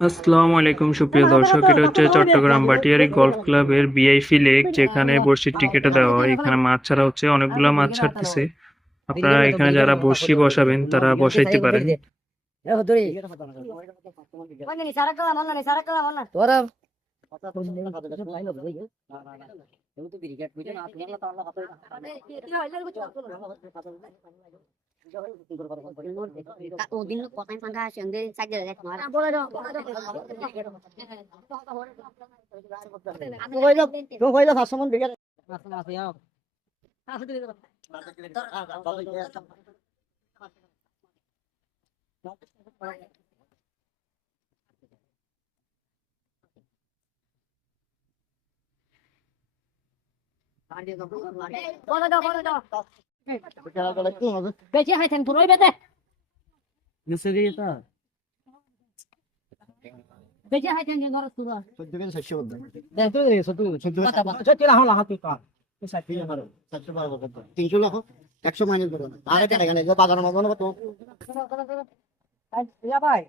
আসসালামু আলাইকুম সুপ্রিয় দর্শক, এটা হচ্ছে চট্টগ্রাম বাটিয়ারি গলফ ক্লাবের ভিআইপি লেক, যেখানে বড়শির টিকিটও দেওয়া হয়। এখানে মাছ ছাড়া হচ্ছে, অনেকগুলা মাছ ছাড়তেছে। আপনারা এখানে যারা বড়শি বসাবেন তারা বসাইতে পারেন। ওদিন কথাই ফাঁকা সঙ্গে সাইকেল দেখ মার বলে দাও তো কইলো 500 মন বিঘা বলে দাও বেশি হাইছেন পুরোই বেতে বেশি হাইছেন যে ঘর তুবা 14 কেন 600 বলতে দেখ তো রে সতু কথা বল 300 লাখ 100 মাইনাস করো না আর এটা এখানে যে বাজারের মতো না তো ইয়া ভাই